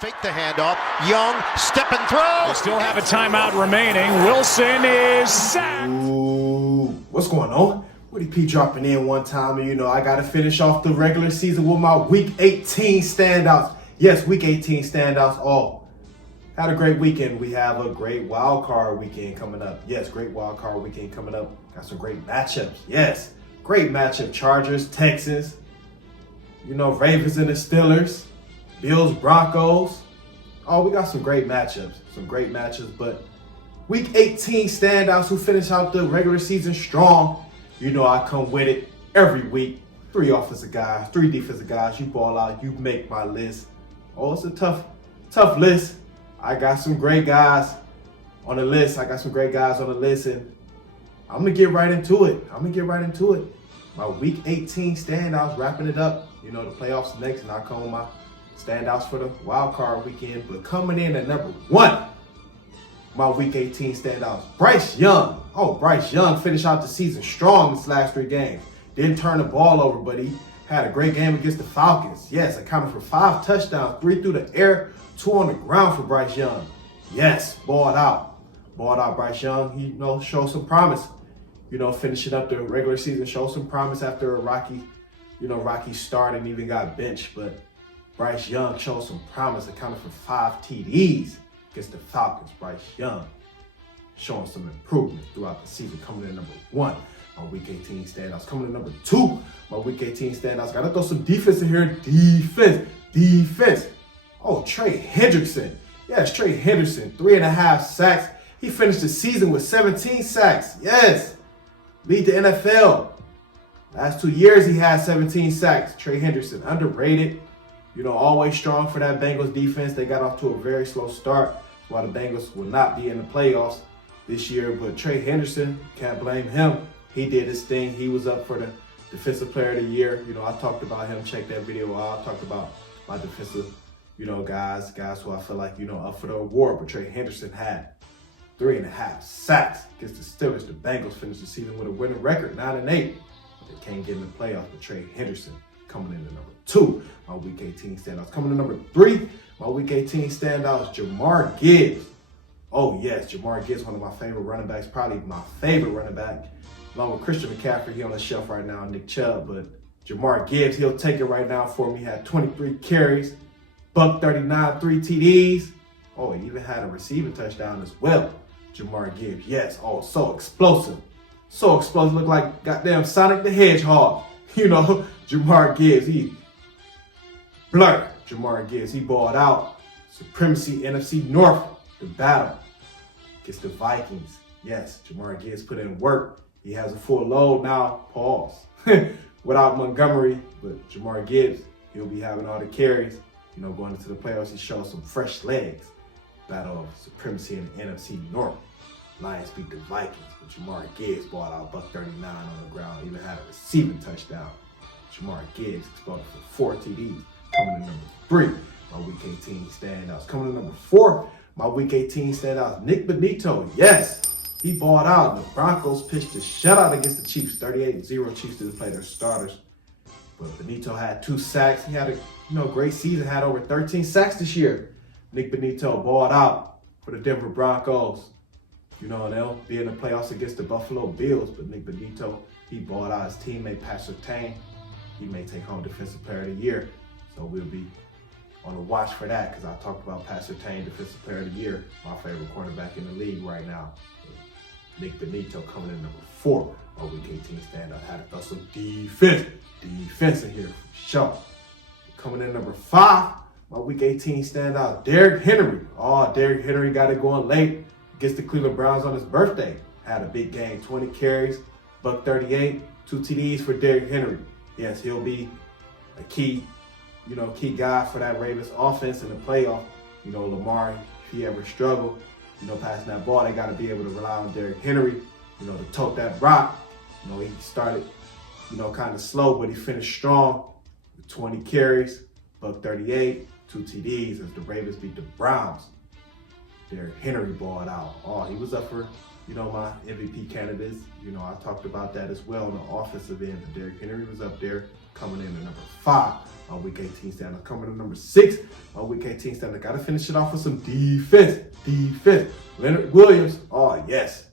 Fake the handoff. Young, step and throw. They still have a timeout remaining. Wilson is sacked. Ooh, what's going on? Woody P dropping in one time, and you know I got to finish off the regular season with my Week 18 standouts. Yes, Week 18 standouts. Oh, had a great weekend. We have a great wild card weekend coming up. Yes, great wild card weekend coming up. Got some great matchups. Yes, great matchup. Chargers, Texans. You know, Ravens and the Steelers. Bills, Broncos. Oh, we got some great matchups. But Week 18 standouts who finish out the regular season strong. You know I come with it every week. 3 offensive guys, 3 defensive guys. You ball out, you make my list. Oh, it's a tough list. I got some great guys on the list. And I'm going to get right into it. My Week 18 standouts, wrapping it up. You know, the playoffs next, and I'll come with my standouts for the wild card weekend. But coming in at number 1, my Week 18 standouts, Bryce Young. Oh, Bryce Young finished out the season strong this last 3 games. Didn't turn the ball over, but he had a great game against the Falcons. Yes, accounted for 5 touchdowns, 3 through the air, 2 on the ground for Bryce Young. Yes, balled out Bryce Young. He, showed some promise. Finishing up the regular season, showed some promise after a rocky start and even got benched. But Bryce Young showed some promise, accounted for 5 TDs against the Falcons. Bryce Young showing some improvement throughout the season, coming in number 1. My Week 18 standouts. Coming in number 2, my Week 18 standouts. Gotta throw some defense in here. Defense. Oh, Trey Hendrickson. Yes, Trey Henderson, 3.5 sacks. He finished the season with 17 sacks. Yes, lead the NFL. Last 2 years, he had 17 sacks. Trey Henderson, underrated. Always strong for that Bengals defense. They got off to a very slow start, while the Bengals will not be in the playoffs this year. But Trey Henderson, can't blame him. He did his thing. He was up for the Defensive Player of the Year. I talked about him. Check that video out. I talked about my defensive, guys who I feel like, up for the award. But Trey Henderson had 3.5 sacks against the Steelers. The Bengals finished the season with a winning record, 9-8. They can't get in the playoffs. But Trey Henderson coming in at number 2, my Week 18 standouts. Coming in number 3, my Week 18 standouts, Jahmyr Gibbs. Oh yes, Jahmyr Gibbs, one of my favorite running backs, probably my favorite running back. Along with Christian McCaffrey, he on the shelf right now, Nick Chubb. But Jahmyr Gibbs, he'll take it right now for me. Had 23 carries, $139, 3 TDs. Oh, he even had a receiving touchdown as well. Jahmyr Gibbs, yes. Oh, so explosive. Look like goddamn Sonic the Hedgehog. Jahmyr Gibbs, he blurred. Jahmyr Gibbs, he balled out. Supremacy, NFC North, the battle against the Vikings. Yes, Jahmyr Gibbs put in work. He has a full load now, pause. Without Montgomery, but Jahmyr Gibbs, he'll be having all the carries. Going into the playoffs, he showed some fresh legs. Battle of Supremacy in the NFC North. Lions beat the Vikings, but Jahmyr Gibbs balled out $139 on the ground, even had a receiving touchdown. Jahmyr Gibbs exploded for 4 TDs. Coming in number 3, my Week 18 standouts. Coming in number 4, my Week 18 standouts, Nick Benito. Yes, he balled out. The Broncos pitched a shutout against the Chiefs. 38-0 Chiefs didn't play their starters. But Benito had 2 sacks. He had a great season, had over 13 sacks this year. Nick Benito balled out for the Denver Broncos. They'll be in the playoffs against the Buffalo Bills. But Nick Benito, he balled out. His teammate, Surtain, he may take home Defensive Player of the Year. So we'll be on the watch for that, because I talked about Surtain, Defensive Player of the Year, my favorite cornerback in the league right now. Nick Benito coming in number 4, my Week 18 standout. Had to throw some defense in here for sure. Coming in number 5, my Week 18 standout, Derrick Henry. Oh, Derrick Henry got it going late against the Cleveland Browns on his birthday. Had a big game, 20 carries, $138, 2 TDs for Derrick Henry. Yes, he'll be a key guy for that Ravens offense in the playoff. Lamar, if he ever struggle, passing that ball, they got to be able to rely on Derrick Henry, to tote that rock. He started, kind of slow, but he finished strong with 20 carries, $138, 2 TDs as the Ravens beat the Browns. Derrick Henry balled out. Oh, he was up for, my MVP candidates. I talked about that as well on the offensive end. Derrick Henry was up there. coming in at number 5 on Week 18 standout. Coming in number 6 on Week 18 standout. Got to finish it off with some defense. Leonard Williams, oh yes.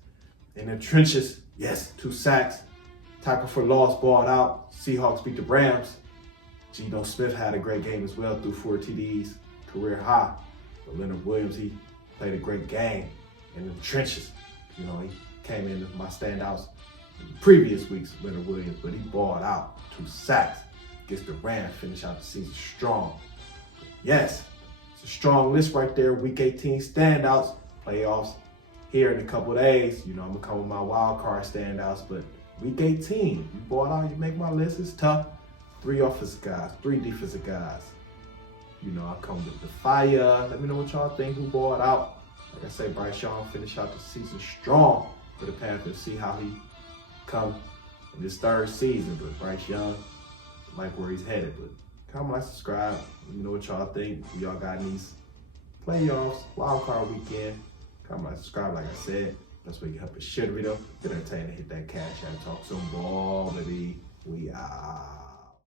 In the trenches, yes, 2 sacks. Tackle for loss, balled out. Seahawks beat the Rams. Geno Smith had a great game as well, threw 4 TDs, career high. But Leonard Williams, he played a great game in the trenches. You know, he came into my standouts in previous weeks, Leonard Williams, but he balled out, 2 sacks. Gets the Rams, finish out the season strong. But yes, it's a strong list right there. Week 18 standouts, playoffs here in a couple of days. You know, I'm gonna come with my wild card standouts, but Week 18, you balled out, you make my list. It's tough. 3 offensive guys, 3 defensive guys. You know, I come with the fire. Let me know what y'all think. Who balled out? Like I say, Bryce Young finish out the season strong for the Panthers. See how he come in his 3rd season. But Bryce Young, like where he's headed. But comment, like, subscribe. Let me know what y'all think. Who y'all got in these playoffs, wild card weekend. Comment, like, subscribe. Like I said, that's where you help us share the video. Get entertained and hit that cash and talk some ball, baby. We are.